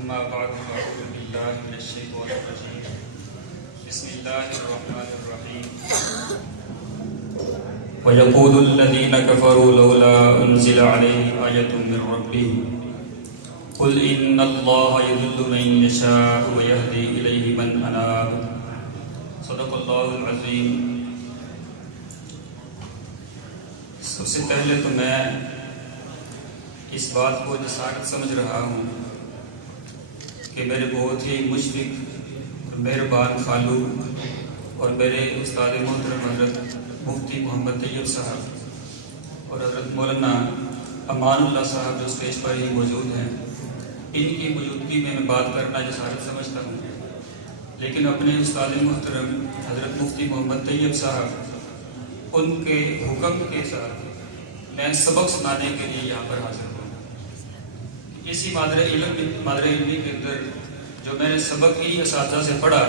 أما بعد فأعوذ بالله من الشيطان الرجيم بسم الله الرحمن الرحيم ويقول الذين كفروا لولا أنزل عليه آية من ربه قل إن الله يضل من يشاء ويهدي إليه من أناب صدق الله العظيم. سب سے پہلے تو میں اس بات کو جسارت سمجھ رہا ہوں کہ میرے بہت ہی مشفق اور مہربان خالو اور میرے استاد محترم حضرت مفتی محمد طیب صاحب اور حضرت مولانا امان اللہ صاحب جو اسٹیج پر ہی موجود ہیں، ان کی موجودگی میں بات کرنا جسارت سمجھتا ہوں، لیکن اپنے استاد محترم حضرت مفتی محمد طیب صاحب ان کے حکم کے ساتھ میں سبق سنانے کے لیے یہاں پر حاضر ہوں. اسی مادر علمی کے اندر جو میں نے سبق ہی اساتذہ سے پڑھا،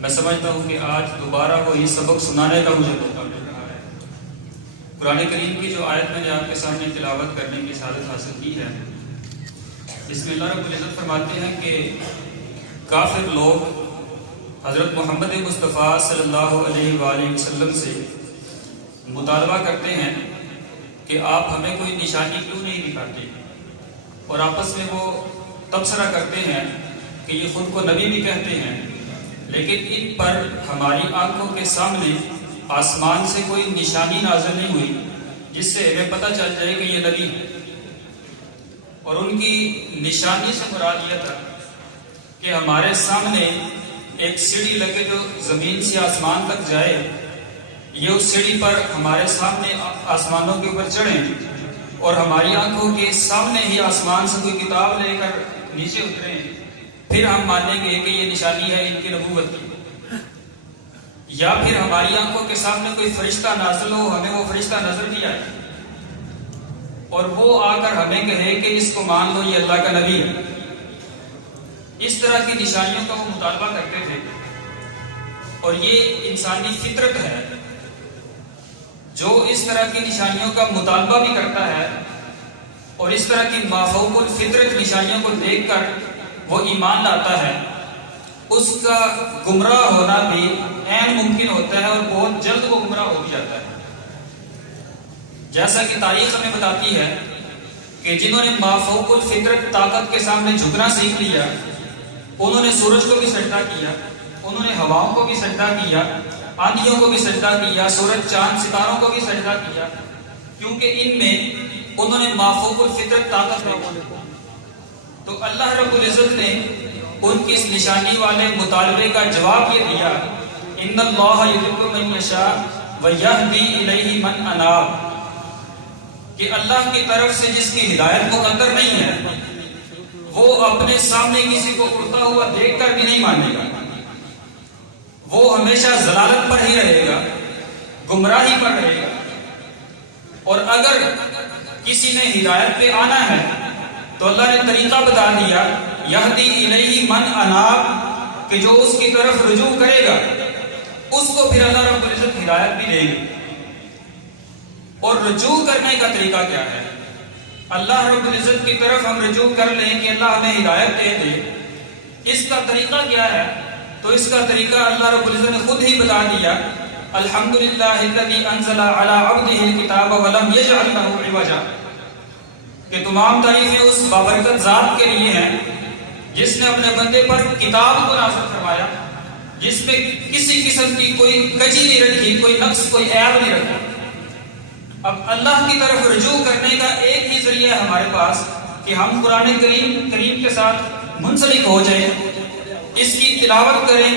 میں سمجھتا ہوں کہ آج دوبارہ وہی سبق سنانے کا مجھے موقع مل رہا ہے. قرآن کریم کی جو آیت میں نے آپ کے سامنے تلاوت کرنے کی سعادت حاصل کی ہے، اس میں اللہ رب العزت فرماتے ہیں کہ کافر لوگ حضرت محمد مصطفیٰ صلی اللہ علیہ وآلہ وسلم سے مطالبہ کرتے ہیں کہ آپ ہمیں کوئی نشانی کیوں نہیں دکھاتے، اور آپس میں وہ تبصرہ کرتے ہیں کہ یہ خود کو نبی بھی کہتے ہیں، لیکن ان پر ہماری آنکھوں کے سامنے آسمان سے کوئی نشانی نازل نہیں ہوئی جس سے ہمیں پتہ چل جائے کہ یہ نبی ہے. اور ان کی نشانی سے مراد یہ تھا کہ ہمارے سامنے ایک سیڑھی لگے جو زمین سے آسمان تک جائے، یہ اس سیڑھی پر ہمارے سامنے آسمانوں کے اوپر چڑھیں اور ہماری آنکھوں کے سامنے ہی آسمان سے کوئی کتاب لے کر نیچے اتریں، پھر ہم مانیں گے کہ یہ نشانی ہے ان کی نبوت کی. یا پھر ہماری آنکھوں کے سامنے کوئی فرشتہ نازل ہو، ہمیں وہ فرشتہ نظر بھی آئے اور وہ آ کر ہمیں کہے کہ اس کو مان لو، یہ اللہ کا نبی ہے. اس طرح کی نشانیوں کا وہ مطالبہ کرتے تھے، اور یہ انسانی فطرت ہے جو اس طرح کی نشانیوں کا مطالبہ بھی کرتا ہے، اور اس طرح کی مافوق الفطرت نشانیوں کو دیکھ کر وہ ایمان لاتا ہے. اس کا گمراہ ہونا بھی عین ممکن ہوتا ہے اور بہت جلد وہ گمراہ ہو بھی جاتا ہے. جیسا کہ تاریخ ہمیں بتاتی ہے کہ جنہوں نے مافوق الفطرت طاقت کے سامنے جھکنا سیکھ لیا، انہوں نے سورج کو بھی سجدہ کیا، انہوں نے ہواؤں کو بھی سجدہ کیا، آندھیوں کو بھی سجدہ کیا، سورج چاند ستاروں کو بھی سجدہ کیا، کیونکہ ان میں انہوں نے مافوق الفطرت طاقت دیکھی. تو اللہ رب العزت نے ان کی اس نشانی والے مطالبے کا جواب یہ دیا، ان اللہ یضل من یشاء ویہدی الیہ من اناب، کہ اللہ کی طرف سے جس کی ہدایت مقدر نہیں ہے وہ اپنے سامنے کسی کو اڑتا ہوا دیکھ کر بھی نہیں مانے گا، وہ ہمیشہ ضلالت پر ہی رہے گا، گمراہی پر رہے گا. اور اگر کسی نے ہدایت پہ آنا ہے تو اللہ نے طریقہ بتا دیا، یہدی الیہ من اناب، کہ جو اس کی طرف رجوع کرے گا اس کو پھر اللہ رب العزت ہدایت بھی دے گا. اور رجوع کرنے کا طریقہ کیا ہے؟ اللہ رب العزت کی طرف ہم رجوع کر لیں کہ اللہ ہمیں ہدایت دے دے، اس کا طریقہ کیا ہے؟ تو اس کا طریقہ اللہ رب العزت نے خود ہی بتا دیا، الحمدللہ الذی انزل علی عبدہ الکتاب ولم یجعل لہ عوجا، کہ تمام تعریفیں اس بابرکت ذات کے لیے ہیں جس نے اپنے بندے پر کتاب کو نازل فرمایا، جس میں کسی قسم کی کوئی کجی نہیں رکھی، کوئی نقص، کوئی عیب نہیں رکھا. اب اللہ کی طرف رجوع کرنے کا ایک ہی ذریعہ ہے ہمارے پاس کہ ہم قرآن کریم کے ساتھ منسلک ہو جائیں، اس کی تلاوت کریں،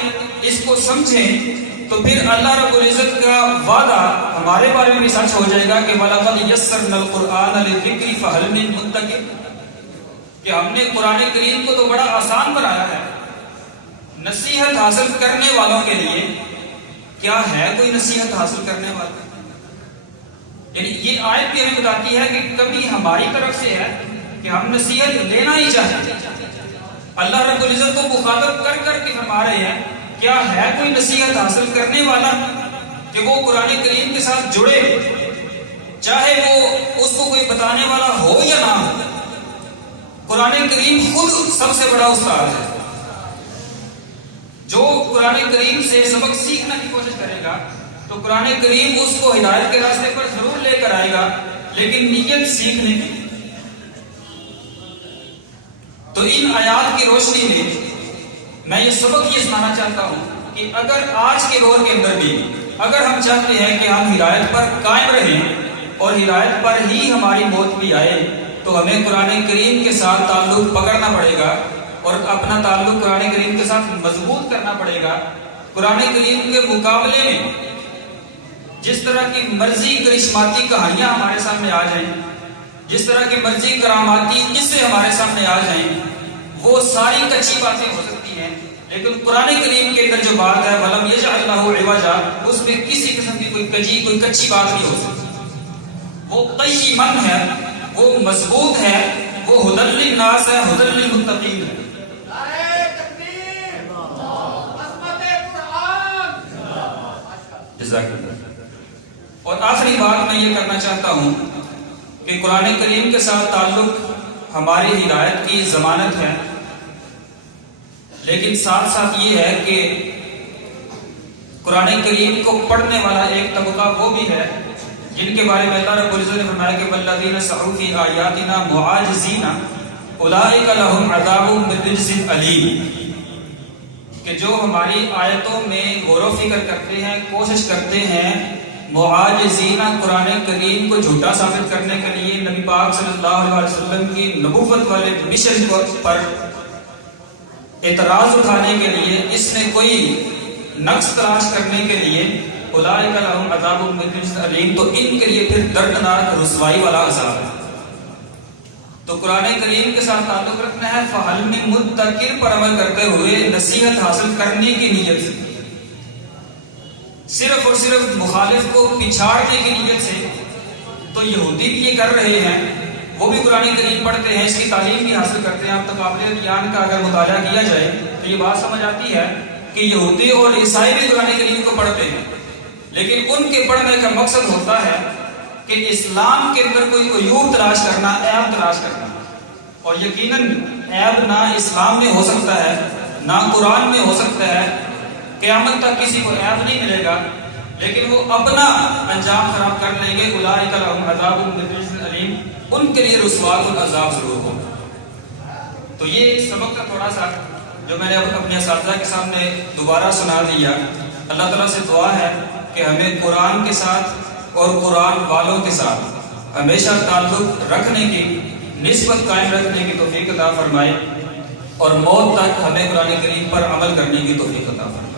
اس کو سمجھیں، تو پھر اللہ رب العزت کا وعدہ ہمارے بارے میں بھی سچ ہو جائے گا کہ وَلَقَدْ يَسَّرْنَا الْقُرْآنَ لِلذِّكْرِ فَهَلْ مِن مُدَّكِرٍ، کہ ہم نے قرآن کریم کو تو بڑا آسان بنایا ہے، نصیحت حاصل کرنے والوں کے لیے کیا ہے کوئی نصیحت حاصل کرنے والا؟ یعنی یہ آیت بھی ہمیں بتاتی ہے کہ کبھی ہماری طرف سے ہے کہ ہم نصیحت لینا ہی چاہتے ہیں. اللہ رب العزت کو مخاطب کر کر کے فرما رہے ہیں، کیا ہے کوئی نصیحت حاصل کرنے والا کہ وہ قرآن کریم کے ساتھ جڑے، چاہے وہ اس کو کوئی بتانے والا ہو یا نہ ہو. قرآن کریم خود سب سے بڑا استاد ہے. جو قرآن کریم سے سبق سیکھنے کی کوشش کرے گا تو قرآن کریم اس کو ہدایت کے راستے پر ضرور لے کر آئے گا، لیکن نیت سیکھنے کی. تو ان آیات کی روشنی میں یہ سبق یہ سنانا چاہتا ہوں کہ اگر آج کے دور کے اندر بھی اگر ہم چاہتے ہیں کہ ہم ہدایت پر قائم رہیں اور ہدایت پر ہی ہماری موت بھی آئے، تو ہمیں قرآن کریم کے ساتھ تعلق پکڑنا پڑے گا اور اپنا تعلق قرآن کریم کے ساتھ مضبوط کرنا پڑے گا. قرآن کریم کے مقابلے میں جس طرح کی مرضی کرشماتی کہانیاں ہمارے سامنے آ جائیں، جس طرح کی مرضی کراماتی قصے ہمارے سامنے آ جائیں، وہ ساری کچی باتیں ہو سکتی ہیں، لیکن قرآن کریم کے اندر جو بات ہے وَلَمْ يَجْعَلْ لَهُ عِوَجًا، اس میں کسی قسم کی کوئی کچی بات نہیں ہو سکتی. وہ قیمن ہے، وہ مضبوط ہے، وہ ہدی للناس ہے، ہدی للمتقین ہے. اور آخری بات میں یہ کرنا چاہتا ہوں کہ قرآن کریم کے ساتھ تعلق ہماری ہدایت کی ضمانت ہے، لیکن ساتھ ساتھ یہ ہے کہ قرآن کریم کو پڑھنے والا ایک طبقہ وہ بھی ہے جن کے بارے میں اللہ رب العزت نے فرمایا کہ والذین سعوا فی آیاتنا معاجزین اولئک لهم عذاب من رجز علیم، کہ جو ہماری آیتوں میں غور و فکر کرتے ہیں، کوشش کرتے ہیں معاجزین، قرآن کریم کو جھوٹا ثابت کرنے کے لیے، نبی پاک صلی اللہ علیہ وسلم کی نبوت والے مشن پر اعتراض اٹھانے کے لیے، اس میں کوئی نقص تلاش کرنے کے لیے، اولئک لهم عذاب من رجز علیم، تو ان کے لیے پھر دردناک رسوائی والا عذاب ہے. تو قرآن کریم کے ساتھ تعلق رکھنا ہے فَحَلْ مِن مُدَّکِرْ پر عمل کرتے ہوئے نصیحت حاصل کرنے کی نیت سے، صرف اور صرف مخالف کو پچھاڑنے کی نیت سے. تو یہودی بھی یہ کر رہے ہیں، وہ بھی قرآن کریم پڑھتے ہیں، اس کی تعلیم بھی حاصل کرتے ہیں. اب تقابل ادیان کا اگر مطالعہ کیا جائے تو یہ بات سمجھ آتی ہے کہ یہودی اور عیسائی بھی قرآن کریم کو پڑھتے ہیں، لیکن ان کے پڑھنے کا مقصد ہوتا ہے کہ اسلام کے اندر کوئی عیوب تلاش کرنا، عیب تلاش کرنا. اور یقیناً عیب نہ اسلام میں ہو سکتا ہے نہ قرآن میں ہو سکتا ہے، قیامت تک کسی کو عیب نہیں ملے گا، لیکن وہ اپنا انجام خراب کر لیں گے. اولئک لهم عذاب من رجز علیم، ان کے لیے رسوا العذاب ضرور ہوگا. تو یہ سبق کا تھوڑا سا جو میں نے اپنے اساتذہ کے سامنے دوبارہ سنا دیا. اللہ تعالیٰ سے دعا ہے کہ ہمیں قرآن کے ساتھ اور قرآن والوں کے ساتھ ہمیشہ تعلق رکھنے کی، نسبت قائم رکھنے کی توفیق عطا فرمائے، اور موت تک ہمیں قرآن کریم پر عمل کرنے کی توفیق عطا فرمائے.